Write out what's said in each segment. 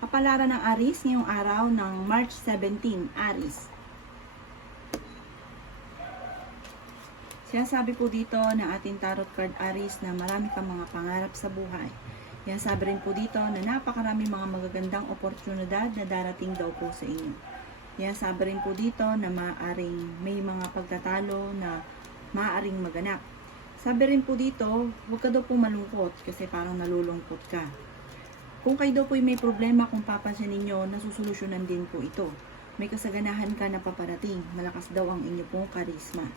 Kapalaran ng Aries ngayong araw ng March 17, Aries. Sinasabi po dito ng ating tarot card Aries na marami kang mga pangarap sa buhay. Sinasabi rin po dito na napakarami mga magagandang oportunidad na darating daw po sa inyo. Sinasabi rin po dito na maaaring may mga pagtatalo na maaaring maganap. Sabi rin po dito, huwag ka daw po malungkot kasi parang nalulungkot ka. Kung kayo daw po may problema, kung papansin ninyo, nasusolusyonan din po ito. May kasaganahan ka na paparating, malakas daw ang inyo pong karisma.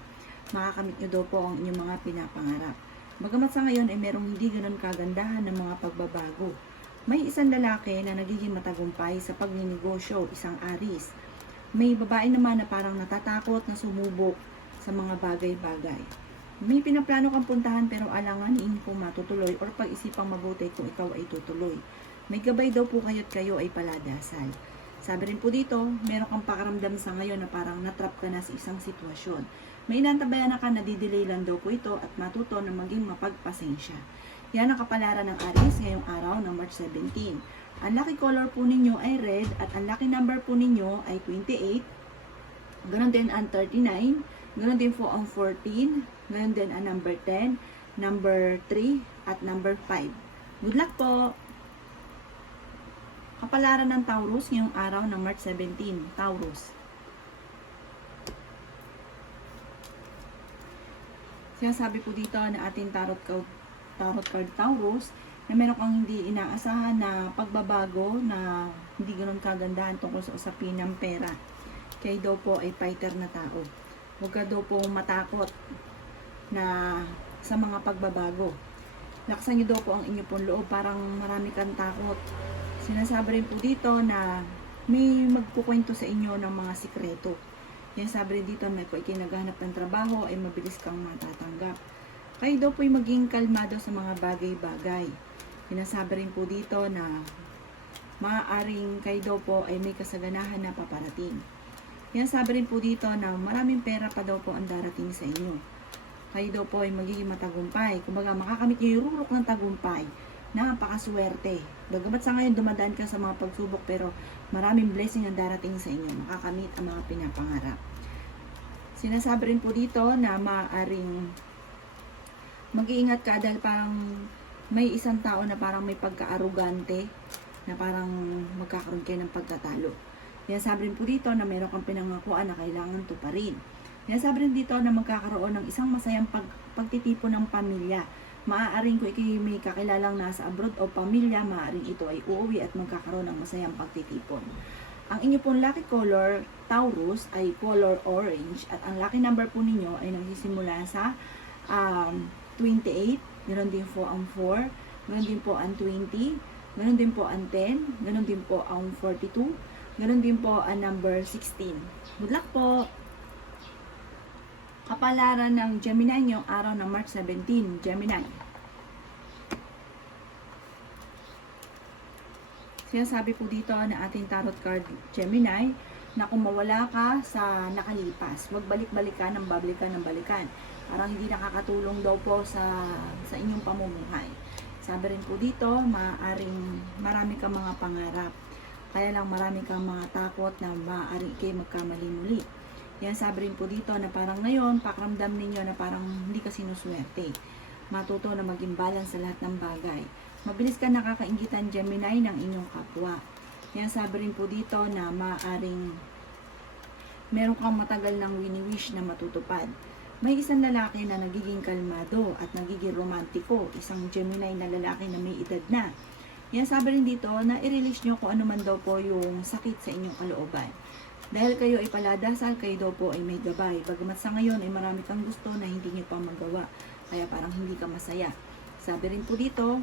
Makakamit nyo daw po ang inyong mga pinapangarap. Bagamat sa ngayon ay merong hindi ganun kagandahan ng mga pagbabago. May isang lalaki na nagiging matagumpay sa pagninegosyo, isang Aries. May babae naman na parang natatakot na sumubok sa mga bagay-bagay. May pinaplano kang puntahan pero alanganin kung matutuloy or pag-isipang mabuti kung ikaw ay tutuloy. May gabay daw po kayo't kayo ay paladasal. Sabi rin po dito, meron kang pakaramdam sa ngayon na parang natrap ka na sa isang sitwasyon. May inantabayan ka na didelay lang daw po ito at matuto na maging mapagpasensya. Yan ang kapalaran ng Aries ngayong araw ng March 17. Ang lucky color po ninyo ay red at ang lucky number po ninyo ay 28. Ganon din ang 39. Ganon din po ang 14. Ganon din ang number 10, number 3 at number 5. Good luck po! Kapalaran ng Taurus ngayong araw ng March 17, Taurus. Sinasabi po dito na ating tarot card Taurus na meron kang hindi inaasahan na pagbabago na hindi ganoon kagandahan tungkol sa usapin ng pera. Kayo daw po ay fighter na tao. Huwag ka daw po matakot na sa mga pagbabago. Laksan niyo daw po ang inyo pong loob, parang marami kang takot. Sinasabi rin po dito na may magkukwento sa inyo ng mga sikreto. Yan sabi rin dito na kung ikay naghahanap ng trabaho ay mabilis kang matatanggap. Kayo daw po ay maging kalmado sa mga bagay-bagay. Sinasabi rin po dito na maaaring kayo daw po ay may kasaganahan na paparating. Yan sabi rin po dito na maraming pera pa daw po ang darating sa inyo. Kayo daw po ay magiging matagumpay. Kumbaga makakamit niyo yung rurok ng tagumpay. Napakaswerte. Bagamat sa ngayon dumadaan ka sa mga pagsubok pero maraming blessing ang darating sa inyo. Makakamit ang mga pinapangarap. Sinasabi rin po dito na maaaring mag-iingat ka dahil parang may isang tao na parang may pagka-arugante na parang magkakaroon kayo ng pagkatalo. Sinasabi rin po dito na meron kang pinangakuan na kailangan tuparin. Sinasabi rin dito na magkakaroon ng isang masayang pagtitipon ng pamilya. Maaaring kung ikay may kakilalang nasa abroad o pamilya, maaaring ito ay uuwi at magkakaroon ng masayang pagtitipon. Ang inyo pong lucky color, Taurus, ay color orange at ang lucky number po ninyo ay nagsisimula sa 28, ganoon din po ang 4, ganoon din po ang 20, ganoon din po ang 10, ganoon din po ang 42, ganoon din po ang number 16. Good luck po! Kapalaran ng Gemini ngayong araw ng March 17, Gemini. Sinasabi po dito na ating tarot card Gemini na kung mawala ka sa nakalipas, wag balik-balikan ng balikan. Parang hindi nakakatulong daw po sa inyong pamumuhay. Sabi rin po dito, maaaring marami kang mga pangarap. Kaya lang marami kang mga takot na maaaring kayo magkamali muli. Yan sabi rin po dito na parang ngayon, pakiramdam ninyo na parang hindi ka sinuswerte. Matuto na maging balance sa lahat ng bagay. Mabilis ka nakakainggitan Gemini ng inyong kapwa. Yan sabi rin po dito na maaaring meron kang matagal ng wini-wish na matutupad. May isang lalaki na nagiging kalmado at nagiging romantiko. Isang Gemini na lalaki na may edad na. Yan sabi rin dito na i-release nyo kung ano man daw po yung sakit sa inyong kalooban. Dahil kayo ay paladasal, kayo daw po ay may gabay. Bagamat sa ngayon ay marami kang gusto na hindi nyo pa magawa. Kaya parang hindi ka masaya. Sabi rin po dito,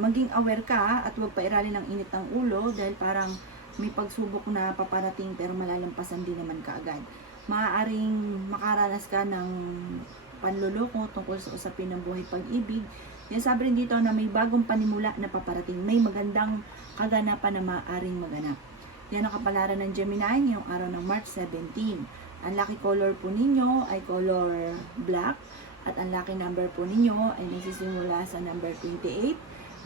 maging aware ka at huwag pairalin ng init ng ulo dahil parang may pagsubok na paparating pero malalampasan din naman kaagad. Maaaring makaranas ka ng panluloko tungkol sa usapin ng buhay pag-ibig. Yan sabi rin dito na may bagong panimula na paparating. May magandang kaganapan na maaaring maganap. Yan ang kapalaran ng Gemini ngayong araw ng March 17. Ang lucky color po ninyo ay color black at ang lucky number po ninyo ay nagsisimula sa number 28,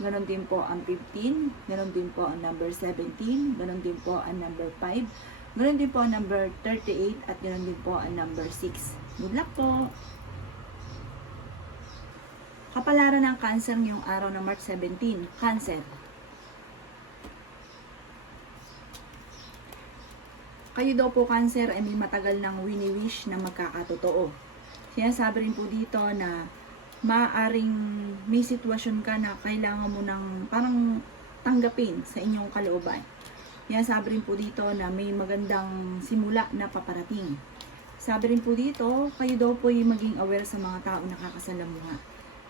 ganon din po ang 15, ganon din po ang number 17, ganon din po ang number 5, ganon din po ang number 38, at ganon din po ang number 6. Good luck po! Kapalaran ng Cancer ngayong araw ng March 17. Cancer. Kayo daw po, Cancer, ay may matagal ng wini-wish na magkakatotoo. Sinasabi rin po dito na maaaring may sitwasyon ka na kailangan mo ng parang tanggapin sa inyong kalooban. Sinasabi rin po dito na may magandang simula na paparating. Sabi rin po dito, kayo daw po ay maging aware sa mga tao na nakakasalamuha.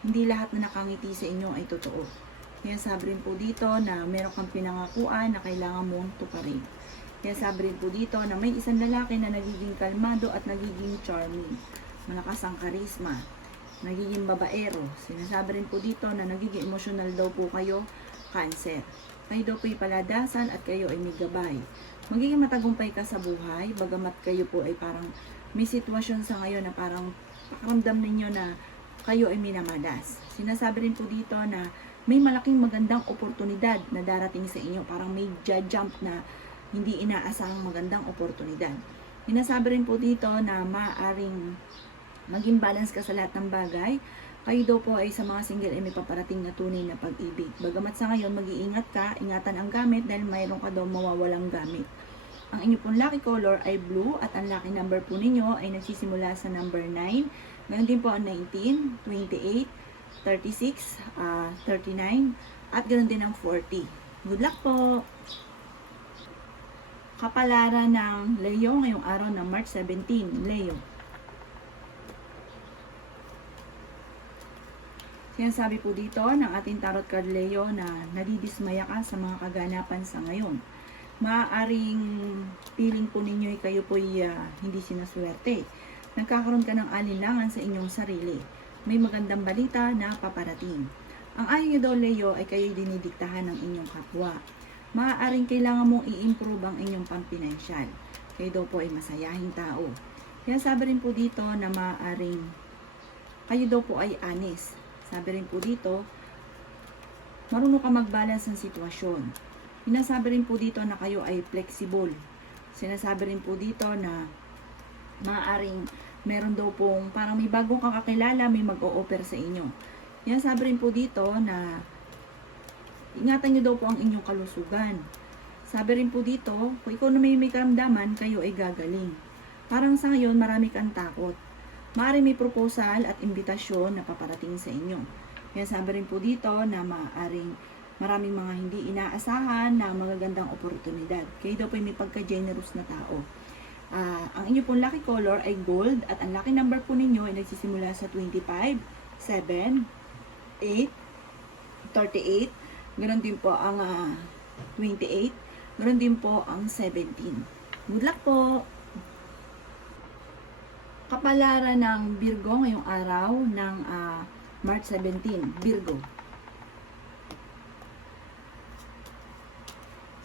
Hindi lahat na nakangiti sa inyo ay totoo. Sinasabi rin po dito na meron kang pinangakuan na kailangan mong tuparin. Sinasabi rin po dito na may isang lalaki na nagiging kalmado at nagiging charming. Malakas ang karisma. Nagiging babaero. Sinasabi rin po dito na nagiging emotional daw po kayo, Cancer. Kayo daw po ay paladasan at kayo ay may gabay. Magiging matagumpay ka sa buhay, bagamat kayo po ay parang may sitwasyon sa ngayon na parang pakaramdam ninyo na kayo ay minamalas. Sinasabi rin po dito na may malaking magandang oportunidad na darating sa inyo. Parang may jump na hindi inaasahang magandang oportunidad. Sinasabi rin po dito na maaaring maging balance ka sa lahat ng bagay. Kayo daw po ay sa mga single ay may paparating na tunay na pag-ibig. Bagamat sa ngayon, mag-iingat ka, ingatan ang gamit dahil mayroon ka daw mawawalang gamit. Ang inyo pong lucky color ay blue at ang lucky number po ninyo ay nagsisimula sa number 9. Ganon din po ang 19, 28, 36, 39, at ganon din ang 40. Good luck po! Kapalaran ng Leo ngayong araw ng March 17. Leo. Sinasabi po dito ng ating tarot card Leo na nadidismaya ka sa mga kaganapan sa ngayon. Maaaring feeling po ninyo kayo po hindi sinaswerte. Nagkakaroon ka ng alinlangan sa inyong sarili. May magandang balita na paparating. Ang ayaw nyo daw Leo ay kayo'y dinidiktahan ng inyong kapwa. Maaaring kailangan mong i-improve ang inyong pampinansyal. Kayo daw po ay masayahing tao. Kaya sabi rin po dito na maaaring kayo daw po ay honest. Sabi rin po dito, marunong ka mag-balance ng sitwasyon. Sinasabi rin po dito na kayo ay flexible. Sinasabi rin po dito na maaaring meron daw pong parang may bagong kakakilala, may mag-o-offer sa inyo. Sinasabi rin po dito na ingatan nyo daw po ang inyong kalusugan. Sabi rin po dito, kung ikaw na may karamdaman, kayo ay gagaling. Parang sa ngayon, marami kang takot. Maaaring may proposal at imbitasyon na paparating sa inyo. Kaya sabi rin po dito na maaaring maraming mga hindi inaasahan na magagandang oportunidad. Kayo daw po ay may pagka-generous na tao. Ang inyo pong lucky color ay gold at ang lucky number po ninyo ay nagsisimula sa 25, 7, 8, 38, ganoon din po ang 28, ganoon din po ang 17. Good luck po! Kapalaran ng Virgo ngayong araw ng March 17, Virgo.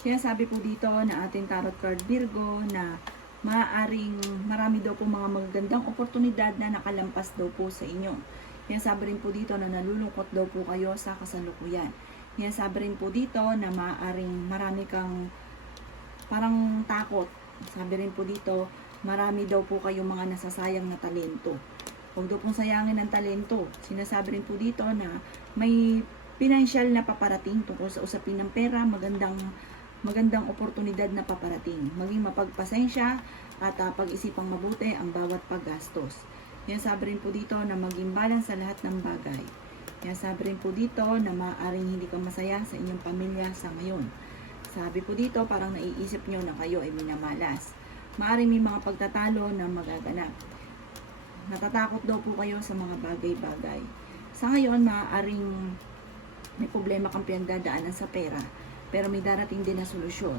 Sinasabi po dito na ating tarot card Virgo na maaaring marami daw po mga magagandang oportunidad na nakalampas daw po sa inyo. Sinasabi rin po dito na nalulungkot daw po kayo sa kasalukuyan. Sinasabi rin po dito na maaaring marami kang parang takot. Sabi rin po dito, marami daw po kayong mga nasasayang na talento. Huwag daw pong sayangin ang talento. Sinasabi rin po dito na may financial na paparating tungkol sa usapin ng pera, magandang oportunidad na paparating. Maging mapagpasensya at pag-isipang mabuti ang bawat paggastos. Sinasabi rin po dito na maging balance sa lahat ng bagay. Sinasabi rin po dito na maaaring hindi ka masaya sa inyong pamilya sa ngayon. Sabi po dito, parang naiisip nyo na kayo ay minamalas. Maaaring may mga pagtatalo na magaganap. Natatakot daw po kayo sa mga bagay-bagay. Sa ngayon, maaaring may problema kang pinagdadaanan sa pera, pero may darating din na solusyon.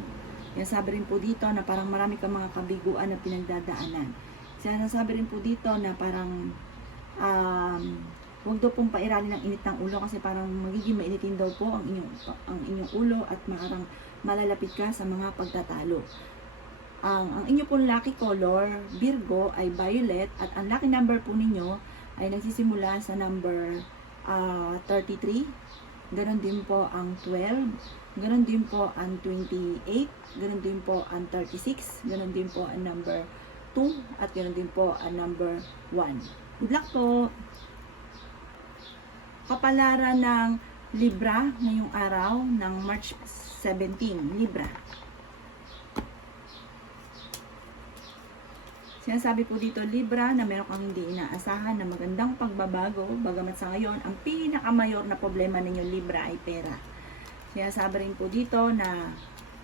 Sabi rin po dito na parang marami kang mga kabiguan na pinagdadaanan. Sabi rin po dito na parang huwag daw pong pairalin ng init ng ulo kasi parang magiging mainitin daw po ang inyong ulo at maarang malalapit ka sa mga pagtatalo. Ang inyo pong lucky color, Virgo, ay violet at ang lucky number po ninyo ay nagsisimula sa number 33, ganon din po ang 12, ganon din po ang 28, ganon din po ang 36, ganon din po ang number 2, at ganon din po ang number 1. Good luck po! Kapalaran ng Libra ngayong araw ng March 17, Libra. Sinasabi po dito, Libra, na meron kang hindi inaasahan na magandang pagbabago, bagamat sa ngayon, ang pinakamayor na problema ninyo, Libra, ay pera. Sinasabi rin po dito na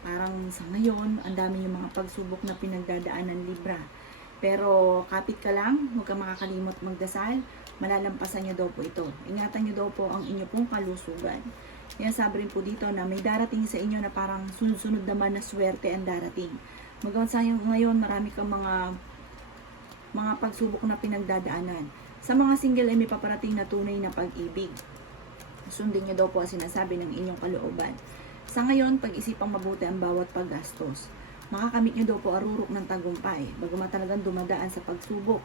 parang sa ngayon, ang dami yung mga pagsubok na pinagdadaanan, Libra. Pero kapit ka lang, huwag kang makakalimot magdasal, malalampasan nyo daw po ito. Ingatan nyo daw po ang inyo pong kalusugan. Sinasabi rin po dito na may darating sa inyo na parang sunod-sunod naman na swerte ang darating. Magawa sa ngayon, marami kang mga pagsubok na pinagdadaanan. Sa mga single ay may paparating na tunay na pag-ibig. Sundin nyo daw po ang sinasabi ng inyong kalooban. Sa ngayon, pag-isipang mabuti ang bawat paggastos. Makakamit nyo daw po arurok ng tagumpay, bagamat talagang dumadaan sa pagsubok.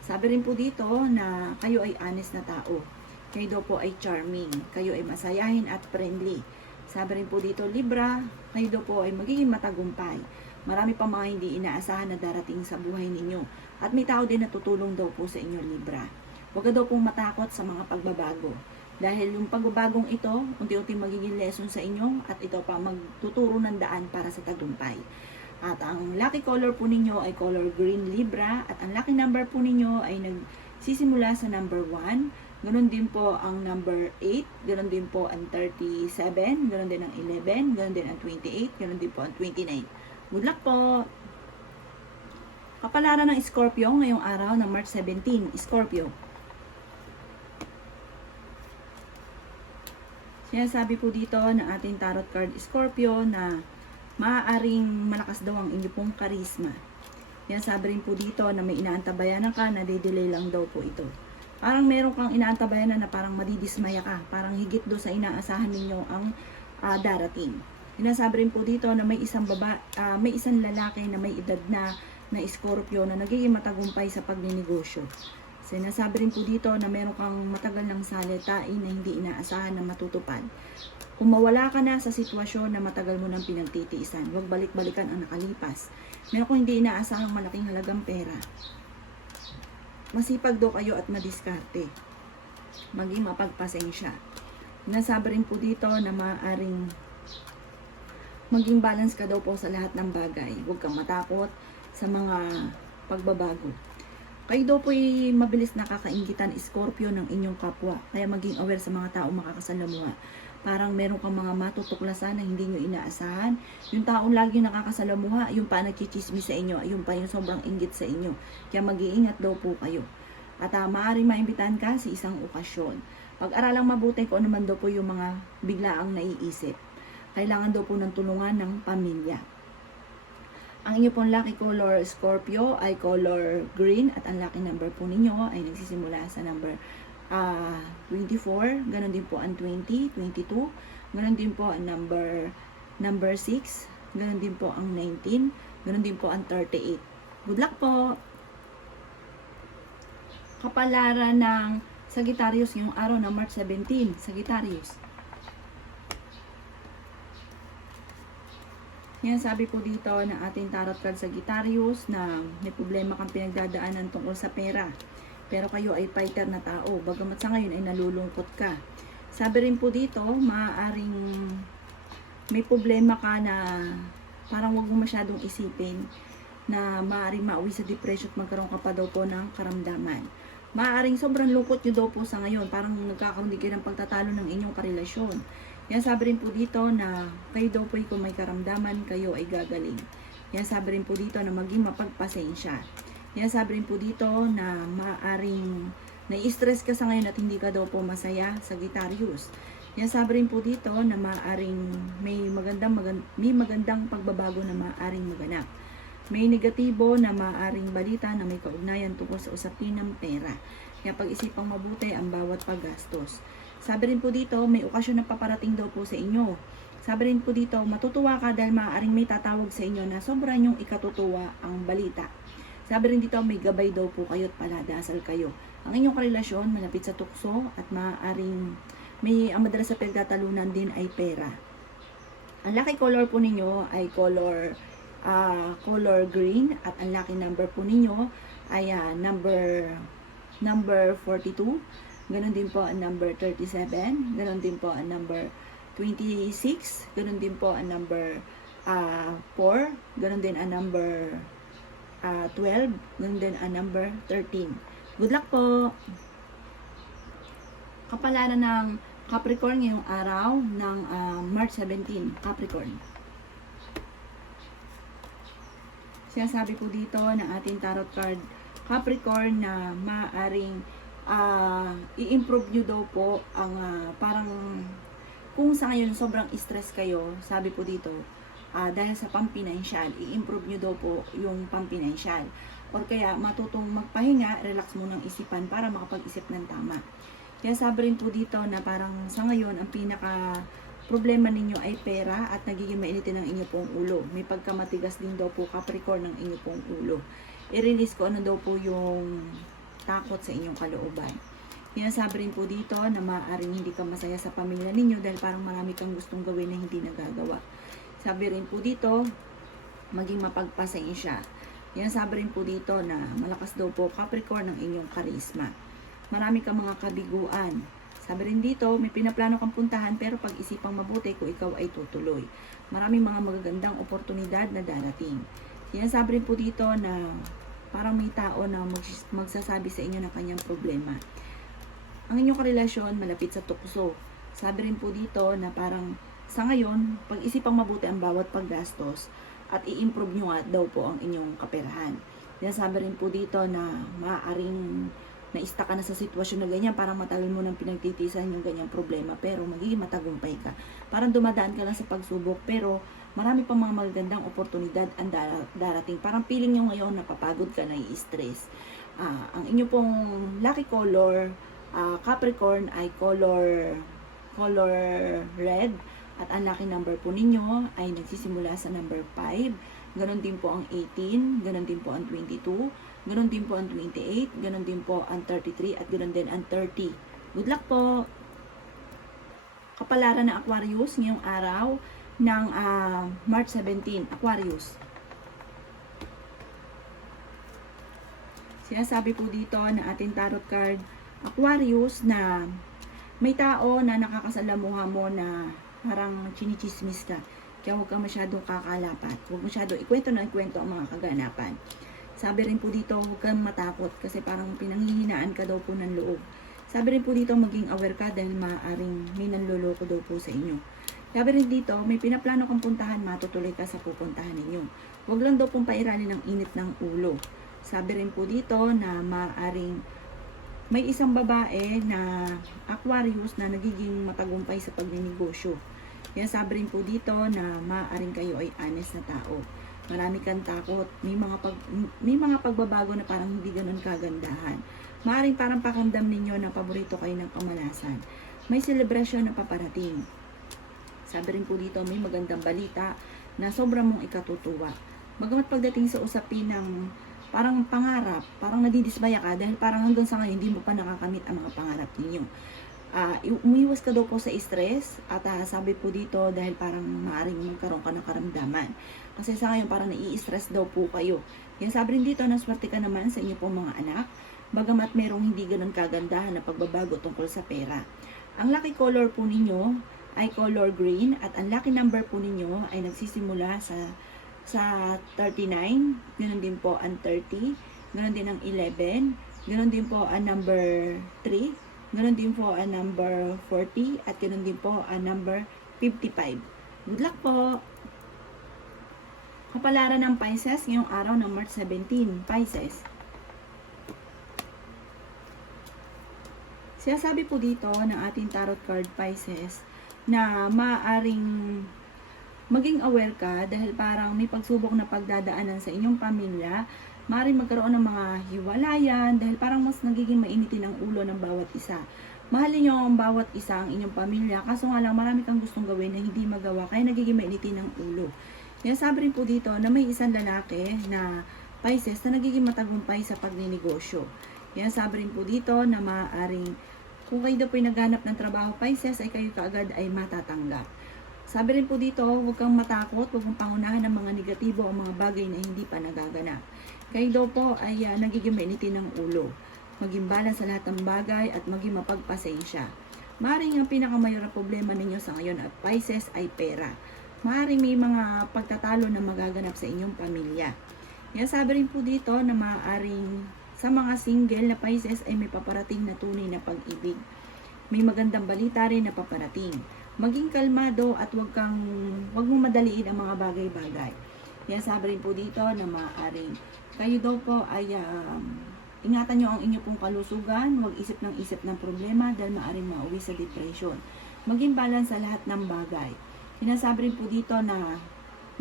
Sabi rin po dito na kayo ay honest na tao. Kayo daw po ay charming. Kayo ay masayahin at friendly. Sabi rin po dito, Libra, kayo daw po ay magiging matagumpay. Marami pa mga hindi inaasahan na darating sa buhay ninyo. At may tao din na tutulong daw po sa inyo, Libra. Huwag ka daw pong matakot sa mga pagbabago. Dahil yung pagbabagong ito, unti-unti magiging lesson sa inyo at ito pa magtuturo ng daan para sa tagumpay. At ang lucky color po ninyo ay color green, Libra. At ang lucky number po ninyo ay nagsisimula sa number 1. Ganon din po ang number 8. Ganon din po ang 37. Ganon din ang 11. Ganon din ang 28. Ganon din po ang 29. Good luck po! Kapalaran ng Scorpio ngayong araw ng March 17, Scorpio. Sinasabi po dito ng ating tarot card Scorpio na maaaring malakas daw ang inyong pong karisma. Sinasabi rin po dito na may inaantabayanan ka na delay lang daw po ito. Parang meron kang inaantabayanan na parang madidismaya ka. Parang higit do sa inaasahan ninyo ang darating. Sinasabi rin po dito na may isang lalaki na may edad na Scorpio na nagiging matagumpay sa pagninegosyo. Sinasabi rin po dito na meron kang matagal ng salitain na hindi inaasahan na matutupad. Kung mawala ka na sa sitwasyon na matagal mo nang pinagtitiisan, huwag balik-balikan ang nakalipas. Meron kang hindi inaasahang malaking halagang pera. Masipag daw kayo at madiskarte. Maging mapagpasensya. Sinasabi rin po dito na maaaring maging balance ka daw po sa lahat ng bagay. Huwag kang matakot sa mga pagbabago. Kayo daw po ay mabilis nakakainggitan, Scorpio, ng inyong kapwa. Kaya maging aware sa mga tao makakasalamuha. Parang meron kang mga matutuklasan na hindi nyo inaasahan. Yung taong lagi nakakasalamuha, yung pa nagchichismis sa inyo, yung pa yung sobrang inggit sa inyo. Kaya mag-iingat daw po kayo. At maaaring maimbitahan ka sa isang okasyon. Pag-aralang mabuti kung ano man daw po yung mga biglaang naiisip. Kailangan daw po ng tulungan ng pamilya. Ang inyo pong lucky color Scorpio ay color green at ang lucky number po ninyo ay nagsisimula sa number 24, ganon din po ang 20, 22, ganon din po ang number 6, ganon din po ang 19, ganon din po ang 38. Good luck po! Kapalaran ng Sagittarius ngayong araw ng March 17, Sagittarius. Yan, sabi po dito ng ating tarot card Sagittarius na may problema kang pinagdadaanan tungkol sa pera. Pero kayo ay fighter na tao, bagamat sa ngayon ay nalulungkot ka. Sabi rin po dito, maaaring may problema ka na parang wag mo masyadong isipin na maaaring mauwi sa depression at magkaroon ka pa daw po ng karamdaman. Maaaring sobrang lungkot nyo daw po sa ngayon, parang nagkakaroon din kayo ng pagtatalo ng inyong karelasyon. Yan, sabi rin po dito na kayo daw po kung may karamdaman, kayo ay gagaling. Yan, sabi rin po dito na maging mapagpasensya. Yan, sabi rin po dito na maaaring nai-stress ka sa ngayon at hindi ka daw po masaya, Sagittarius. Yan, sabi rin po dito na maaaring may magandang pagbabago na maaaring maganap. May negatibo na maaaring balita na may kaugnayan tungkol sa usapin ng pera. Kaya pag-isipang mabuti ang bawat paggastos. Sabi rin po dito, may okasyon na paparating daw po sa inyo. Sabi rin po dito, matutuwa ka dahil maaaring may tatawag sa inyo na sobrang yung ikatutuwa ang balita. Sabi rin dito, may gabay daw po kayo at paladasal kayo. Ang inyong karelasyon malapit sa tukso at maaaring ang madalas sa pagtatalunan din ay pera. Ang lucky color po ninyo ay color green, at ang lucky number po ninyo ay number 42. Ganon din po ang number 37, ganon din po ang number 26, ganon din po ang number 4, ganon din ang number 12, ganon din ang number 13. Good luck po! Kapalaran ng Capricorn ngayong araw ng March 17, Capricorn. Sinasabi po dito ng ating tarot card Capricorn na maaring i-improve nyo daw po ang parang kung sa ngayon sobrang stress kayo, sabi po dito dahil sa pampinansyal, i-improve nyo daw po yung pampinansyal, or kaya matutong magpahinga, relax mo ng isipan para makapag-isip ng tama. Kaya sabi rin po dito na parang sa ngayon ang pinaka problema ninyo ay pera at nagiging mainitin ang inyo pong ulo. May pagkamatigas din daw po Capricorn ng inyo pong ulo. I-release ko ano daw po yung takot sa inyong kalooban. Sinasabi rin po dito na maaaring hindi ka masaya sa pamilya ninyo dahil parang marami kang gustong gawin na hindi nagagawa. Sabi rin po dito, maging mapagpasensya. Sinasabi rin po dito na malakas daw po Capricorn ng inyong karisma. Marami kang mga kabiguan. Sabi rin dito, may pinaplano kang puntahan pero pag-isipang mabuti kung ikaw ay tutuloy. Maraming mga magagandang oportunidad na darating. Sinasabi rin po dito na parang may tao na magsasabi sa inyo ng kanyang problema. Ang inyong karelasyon malapit sa tukso. Sabi rin po dito na parang sa ngayon, pag-isipang mabuti ang bawat paggastos at i-improve nyo nga daw po ang inyong kaperahan. Sinasabi rin po dito na maaaring na-stuck ka na sa sitwasyon na ganyan, parang matagal mo nang pinagtitisan yung ganyang problema, pero magiging matagumpay ka. Parang dumadaan ka lang sa pagsubok, pero marami pang mga magagandang oportunidad ang darating. Parang feeling nyo ngayon napapagod ka, nai-stress. Ang inyo pong lucky color, Capricorn, ay color red, at ang lucky number po ninyo ay nagsisimula sa number 5. Ganon din po ang 18, ganon din po ang 22, ganon din po ang 28, ganon din po ang 33, at ganon din ang 30. Good luck po! Kapalaran ng Aquarius ngayong araw ng March 17, Aquarius. Sinasabi po dito na ating tarot card Aquarius na may tao na nakakasalamuha mo na parang chinichismis ka. Kaya huwag kang masyadong kakalapat. Huwag masyadong ikwento ang mga kaganapan. Sabi rin po dito, huwag kang matakot kasi parang pinanghihinaan ka daw po ng loob. Sabi rin po dito, maging aware ka dahil maaaring may nanloloko daw po sa inyo. Sabi rin dito, may pinaplano kang puntahan, matutuloy ka sa pupuntahan ninyo. Huwag lang daw pong pairalin ng init ng ulo. Sabi rin po dito na maaaring may isang babae na Aquarius na nagiging matagumpay sa pagninegosyo. Kaya sabi rin po dito na maaaring kayo ay honest na tao. Marami kang takot. May mga pagbabago na parang hindi ganun kagandahan. Maaaring parang pakiramdam ninyo na paborito kayo ng kamalasan. May selebrasyon na paparating. Sabi rin po dito, may magandang balita na sobrang mong ikatutuwa. Bagamat pagdating sa usapin ng parang pangarap, parang nadidismaya ka dahil parang hanggang sa ngayon hindi mo pa nakakamit ang mga pangarap ninyo. Umiwas ka daw po sa stress at sabi po dito dahil parang maaaring magkaroon ka ng karamdaman. Kasi sa ngayon parang nai-stress daw po kayo. Kaya sabi rin dito na swerte ka naman sa inyo pong mga anak, bagamat merong hindi ganun kagandahan na pagbabago tungkol sa pera. Ang lucky color po ninyo ay color green at ang lucky number po ninyo ay nagsisimula sa 39, ganoon din po ang 30, ganoon din ang 11, ganoon din po ang number 3, ganoon din po ang number 40, at ganoon din po ang number 55. Good luck po! Kapalaran ng Pisces ngayong araw ng March 17, Pisces. Sinasabi po dito ng ating tarot card Pisces na maaaring maging aware ka dahil parang may pagsubok na pagdadaanan sa inyong pamilya. Maaaring magkaroon ng mga hiwalayan dahil parang mas nagiging mainitin ang ulo ng bawat isa. Mahalin nyo ang bawat isa, ang inyong pamilya, kaso nga lang marami kang gustong gawin na hindi magawa kaya nagiging mainitin ang ulo. Kaya sabi rin po dito na may isang lalaki na Pisces na nagiging matagumpay sa pagninegosyo. Kaya sabi rin po dito na maaaring Kung kayo daw po ay naghanap ng trabaho Pisces, ay kayo kaagad ay matatanggap. Sabi rin po dito, huwag kang matakot, huwag mong pangunahan ng mga negatibo o mga bagay na hindi pa nagaganap. Kayo daw po ay nagiging mainitin ng ulo. Maging balance sa lahat ng bagay at maging mapagpasensya. Maaaring ang pinakamayor na problema ninyo sa ngayon at Pisces ay pera. Maaaring may mga pagtatalo na magaganap sa inyong pamilya. Yan, sabi rin po dito na maaaring sa mga single na Pisces ay may paparating na tunay na pag-ibig. May magandang balita rin na paparating. Maging kalmado at wag mong madaliin ang mga bagay-bagay. Yan, sabi rin po dito na maaaring kayo daw po ay ingatan nyo ang inyo pong kalusugan, huwag isip ng problema dahil maaaring mauwi sa depression. Maging balance sa lahat ng bagay. Sinasabi rin po dito na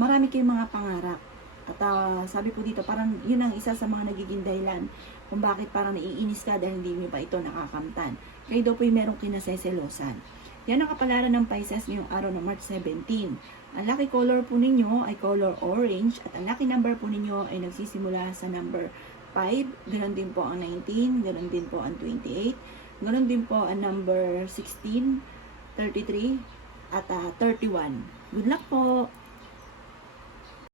marami kayong mga pangarap. At sabi po dito, parang yun ang isa sa mga nagiging dahilan kung bakit parang naiinis ka dahil hindi mo pa ito nakakamtan. Kayo daw po yung merong kinaseselosan. Yan ang kapalaran ng Pisces ngayong araw ng March 17. Ang lucky color po ninyo ay color orange at ang lucky number po ninyo ay nagsisimula sa number 5, ganoon din po ang 19, ganoon din po ang 28, ganoon din po ang number 16, 33, at 31. Good luck po!